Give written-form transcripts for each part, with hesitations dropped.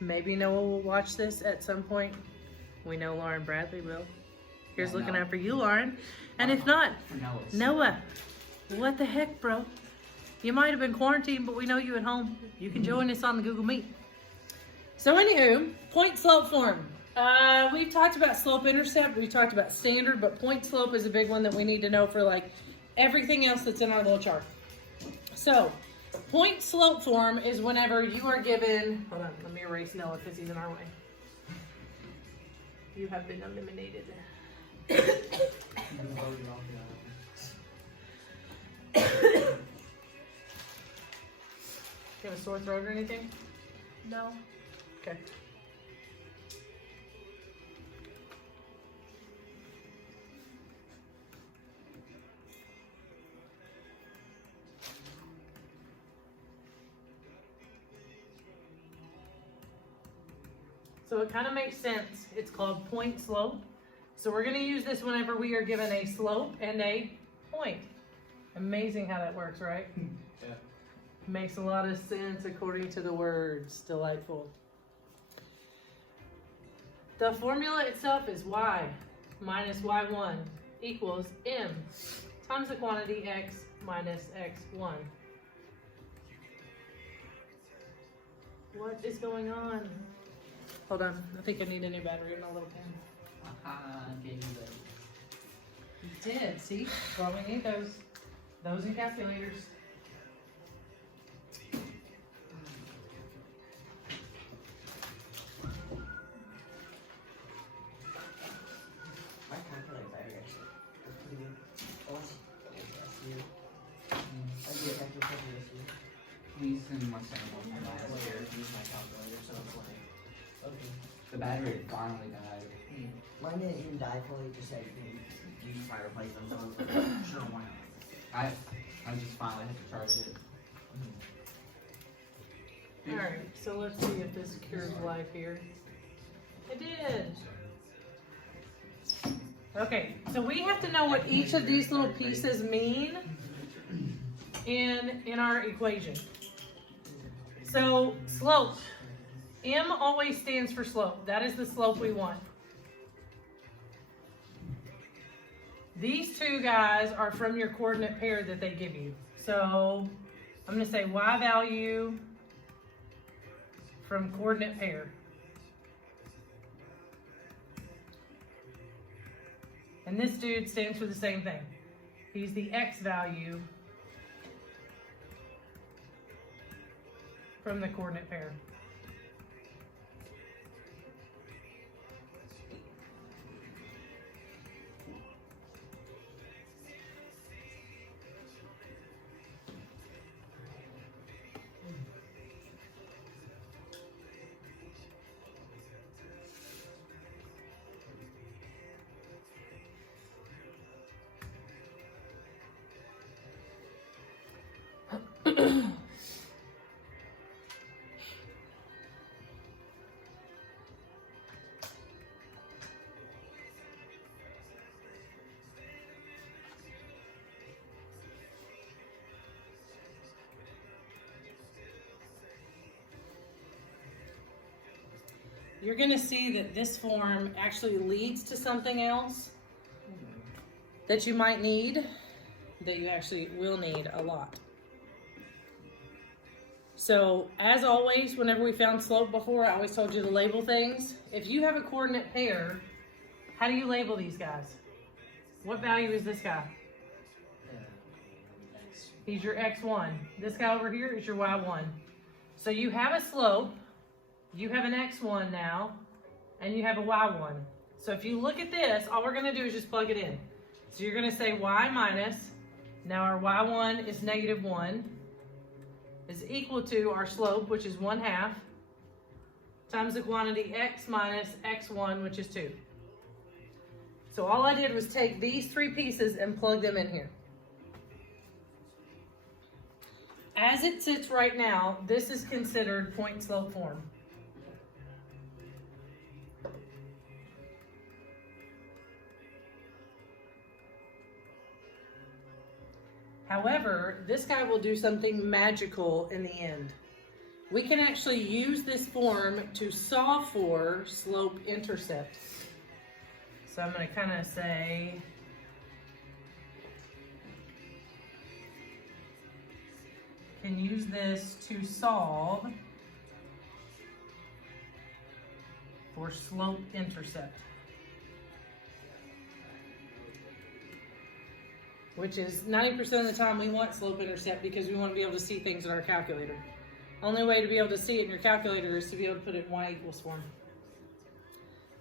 Maybe Noah will watch this at some point. We know Lauren Bradley will. Here's looking out for you, Lauren. And if not, Noah, what the heck, bro? You might have been quarantined, but we know you at home. You can join us on the Google Meet. So anywho, point slope form. We've talked about slope intercept, we talked about standard, but point slope is a big one that we need to know for like everything else that's in our little chart. So point slope form is whenever you are given, hold on, let me erase Noah because he's in our way. You have been eliminated. You have a sore throat or anything? No. Okay. So it kind of makes sense. It's called point slope. So we're going to use this whenever we are given a slope and a point. Amazing how that works, right? Yeah. Makes a lot of sense according to the words. Delightful. The formula itself is y minus y1 equals m times the quantity x minus x1. What is going on? Hold on, I think I need a new battery in my little pen. Gave you that. You did, see? Well, we need those and calculators. My calculator battery actually. That's pretty good. I get extra copy this year. He's in my sample from last year. Use my calculator, so it's like, okay. The battery finally died. Mine didn't even die fully, just said you just might replace them, so I was like, sure, why not? I just finally had to charge it. Alright, so let's see if this cures life here. It did. Okay, so we have to know what each of these little pieces mean in our equation. So slope. M always stands for slope. That is the slope we want. These two guys are from your coordinate pair that they give you. So I'm going to say y value from coordinate pair. And this dude stands for the same thing. He's the x value from the coordinate pair. You're going to see that this form actually leads to something else that you might need, that you actually will need a lot. So, as always, whenever we found slope before, I always told you to label things. If you have a coordinate pair, how do you label these guys? What value is this guy? He's your x1. This guy over here is your y1. So you have a slope, you have an x1 now, and you have a y1. So if you look at this, all we're going to do is just plug it in. So you're going to say y minus, now our y1 is -1, is equal to our slope, which is 1/2, times the quantity x minus x1, which is 2. So all I did was take these three pieces and plug them in here. As it sits right now, this is considered point slope form. However, this guy will do something magical in the end. we can actually use this form to solve for slope intercept. So I'm going to kind of say, can use this to solve for slope intercept, which is 90% of the time we want slope intercept because we want to be able to see things in our calculator. Only way to be able to see it in your calculator is to be able to put it in y equals form.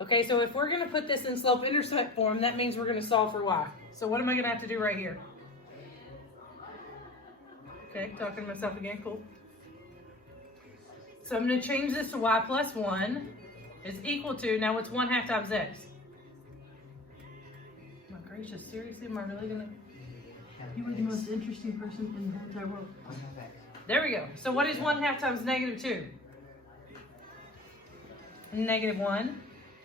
Okay, so if we're going to put this in slope intercept form, that means we're going to solve for y. So what am I going to have to do right here? Okay, talking to myself again, cool. So I'm going to change this to y plus 1 is equal to, now what's 1/2 times x? My gracious, seriously, am I really going to? You were the most interesting person in the whole entire world. There we go. So what is 1/2 times -2? -1.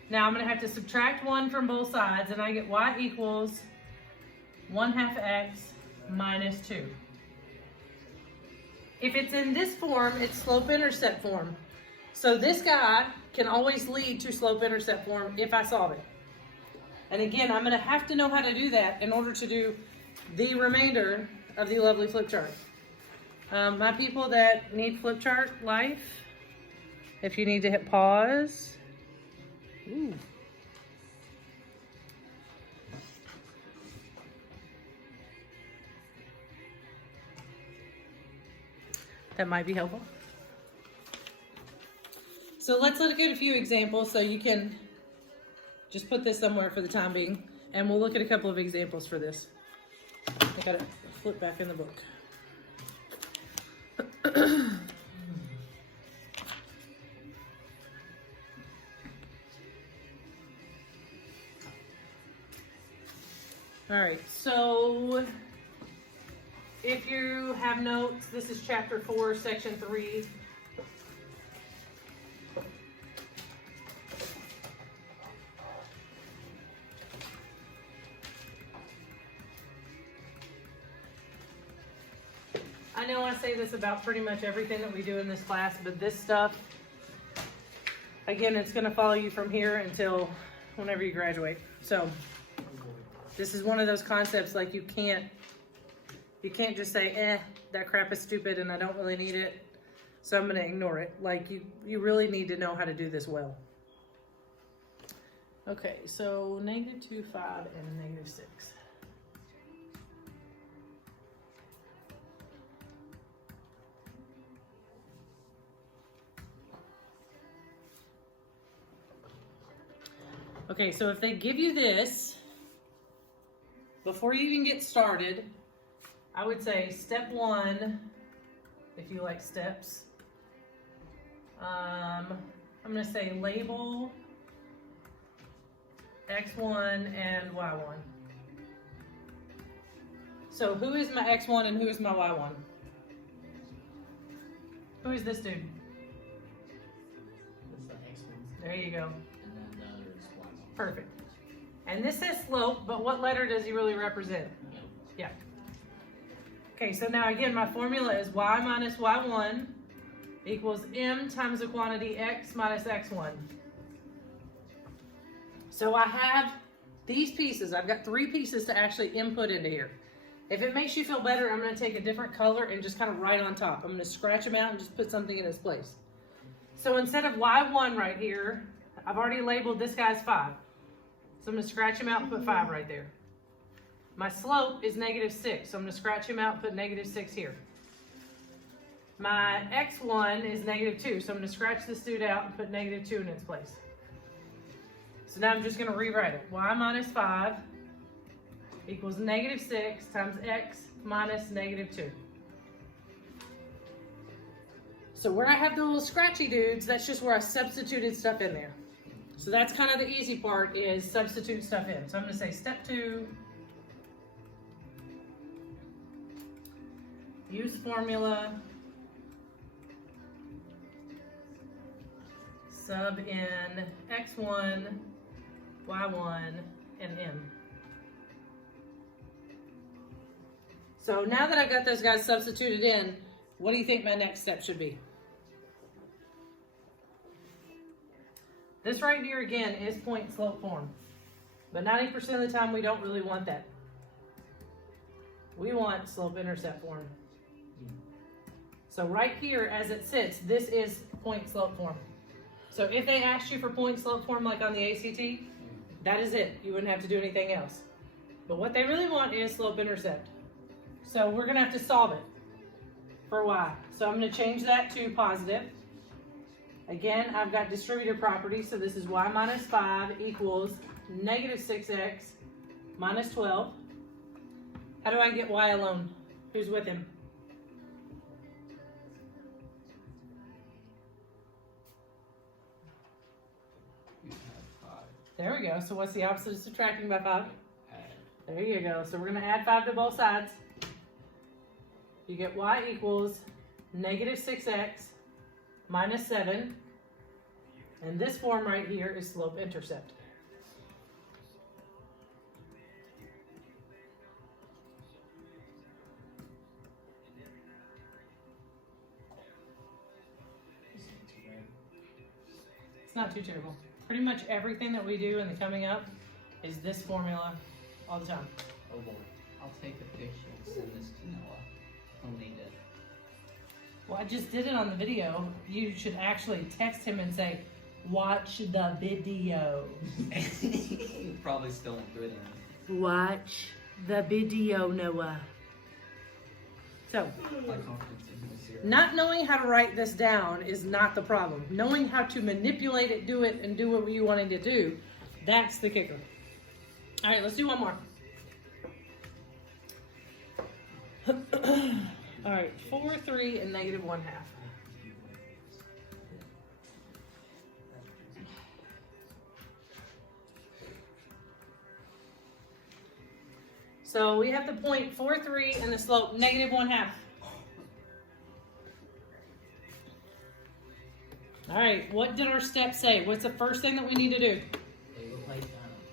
Now I'm going to have to subtract 1 from both sides, and I get y equals 1/2 x minus 2. If it's in this form, it's slope intercept form. So this guy can always lead to slope intercept form if I solve it. And again, I'm going to have to know how to do that in order to do the remainder of the lovely flip chart. My people that need flip chart life, if you need to hit pause. Ooh. That might be helpful. So let's look at a few examples so you can just put this somewhere for the time being, and we'll look at a couple of examples for this. I gotta flip back in the book. All right, so if you have notes, this is chapter 4, section 3. I know I say this about pretty much everything that we do in this class, but this stuff, again, it's going to follow you from here until whenever you graduate. So this is one of those concepts, like you can't just say, that crap is stupid and I don't really need it, so I'm going to ignore it. Like you really need to know how to do this well. Okay, so -2, 5, and -6. Okay, so if they give you this, before you even get started, I would say step 1, if you like steps, I'm going to say label X1 and Y1. So who is my X1 and who is my Y1? Who is this dude? That's the X1. There you go. And then the other is Y1. Perfect. And this says slope, but what letter does he really represent? Yeah. Okay, so now again, my formula is y minus y1 equals m times the quantity x minus x1. So I have these pieces. I've got 3 pieces to actually input into here. If it makes you feel better, I'm going to take a different color and just kind of write on top. I'm going to scratch them out and just put something in its place. So instead of y1 right here, I've already labeled this guy's 5. So I'm going to scratch him out and put 5 right there. My slope is -6, so I'm going to scratch him out and put -6 here. My x1 is -2, so I'm going to scratch this dude out and put -2 in its place. So now I'm just going to rewrite it. Y minus 5 equals -6 times x minus -2. So where I have the little scratchy dudes, that's just where I substituted stuff in there. So that's kind of the easy part, is substitute stuff in. So I'm going to say step 2, use formula, sub in x1, y1, and m. So now that I've got those guys substituted in, what do you think my next step should be? This right here again is point slope form. But 90% of the time we don't really want that. We want slope intercept form. So right here as it sits, this is point slope form. So if they asked you for point slope form like on the ACT, that is it. You wouldn't have to do anything else. But what they really want is slope intercept. So we're gonna have to solve it for y. So I'm gonna change that to positive. Again, I've got distributive property, so this is y minus 5 equals negative 6x minus 12. How do I get y alone? Who's with him? You have 5. There we go. So what's the opposite of subtracting by 5? Add. There you go. So we're going to add 5 to both sides. You get y equals negative 6x minus 7. And this form right here is slope intercept. It's not too terrible. Pretty much everything that we do in the coming up is this formula all the time. Oh boy. I'll take a picture and send this to Noah. He'll need it. Well, I just did it on the video. You should actually text him and say, watch the video. You probably still won't do it in. Watch the video, Noah. So, My confidence in this year. not knowing how to write this down is not the problem. Knowing how to manipulate it, do it, and do what you wanted to do, that's the kicker. All right, let's do one more. All right, 4, 3, and negative 1/2. So we have the point 4, 3 and the slope negative 1/2. All right, what did our step say? What's the first thing that we need to do?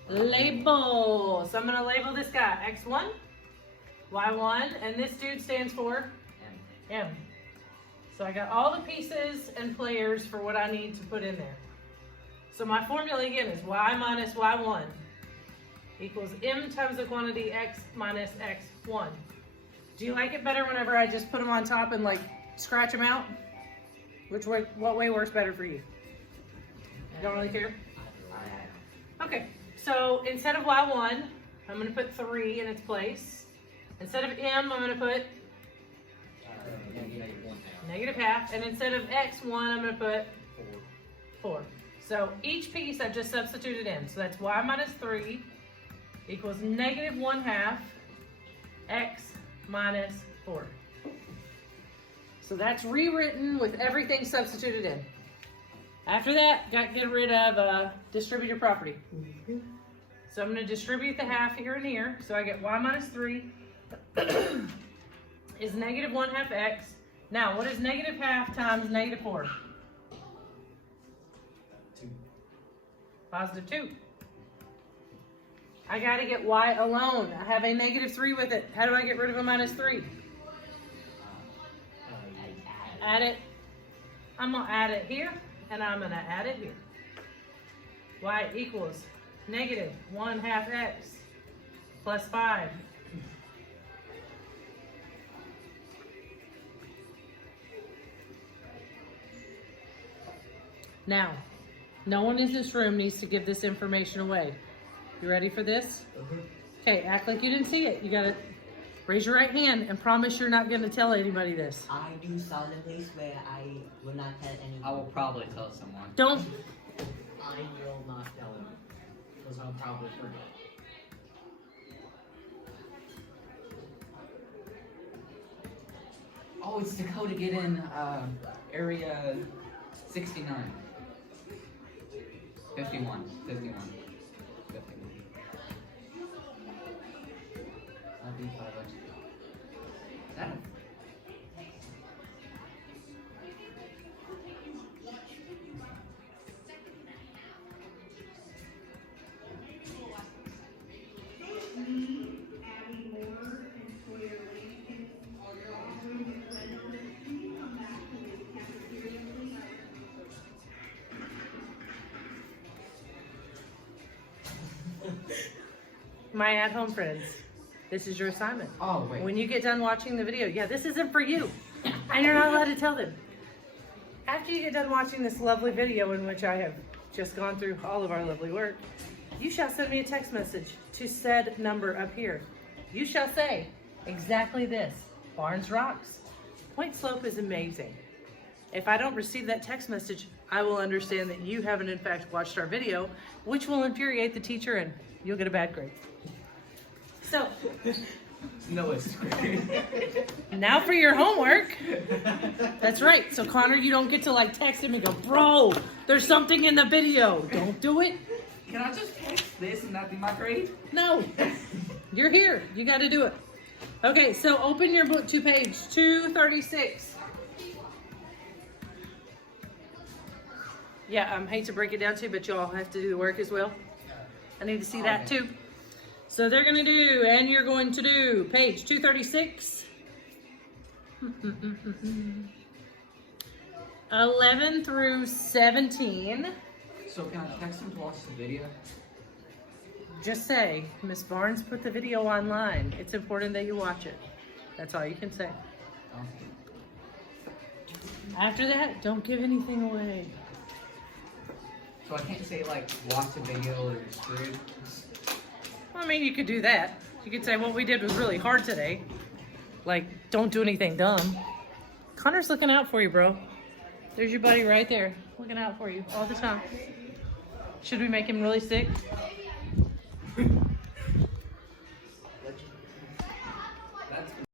Label. So I'm going to label this guy X1, Y1, and this dude stands for M. So I got all the pieces and players for what I need to put in there. So my formula again is Y minus Y1 equals M times the quantity X minus X1. Do you like it better whenever I just put them on top and like scratch them out? What way works better for you? You don't really care? Okay, so instead of Y1, I'm going to put 3 in its place. Instead of M, I'm going to put negative 1/2. And instead of X1, I'm going to put 4. So each piece I just substituted in. So that's Y minus 3 equals negative 1/2 X minus 4. So that's rewritten with everything substituted in. After that, got to get rid of distributive property. So I'm going to distribute the half here and here. So I get Y minus 3 is negative 1/2 X. Now, what is negative 1/2 times negative 4? 2. Positive 2. I got to get Y alone. I have a negative 3 with it. How do I get rid of a minus 3? Add it. I'm going to add it here, and I'm going to add it here. Y equals negative 1/2 X plus 5. Now, no one in this room needs to give this information away. You ready for this? Okay, act like you didn't see it. You gotta raise your right hand and promise you're not gonna tell anybody this. I do solemnly swear I will not tell anyone. I will probably tell someone. Don't. I will not tell him, because I'll probably forget. Oh, it's the code to get in area 69. 51. 51. That'd be 5 bucks. That My at-home friends, this is your assignment. Oh, wait. When you get done watching the video, yeah, this isn't for you. And you're not allowed to tell them. After you get done watching this lovely video in which I have just gone through all of our lovely work, you shall send me a text message to said number up here. You shall say exactly this: Barnes rocks. Point Slope is amazing. If I don't receive that text message, I will understand that you haven't in fact watched our video, which will infuriate the teacher and you'll get a bad grade. So, No, it's great. now for your homework. That's right. So Connor, you don't get to like text him and go, bro, there's something in the video. Don't do it. Can I just text this and that be my grade? No. You're here. You got to do it. Okay, so open your book to page 236. Yeah, I hate to break it down to you, but y'all have to do the work as well. I need to see that too. So they're going to do, and you're going to do page 236. 11 through 17. So can I text him to watch the video? Just say, Miss Barnes put the video online. It's important that you watch it. That's all you can say. Okay. After that, don't give anything away. So I can't say like watch the video or you're screwed. Well, I mean, you could do that. You could say what we did was really hard today. Like, don't do anything dumb. Connor's looking out for you, bro. There's your buddy right there, looking out for you all the time. Should we make him really sick?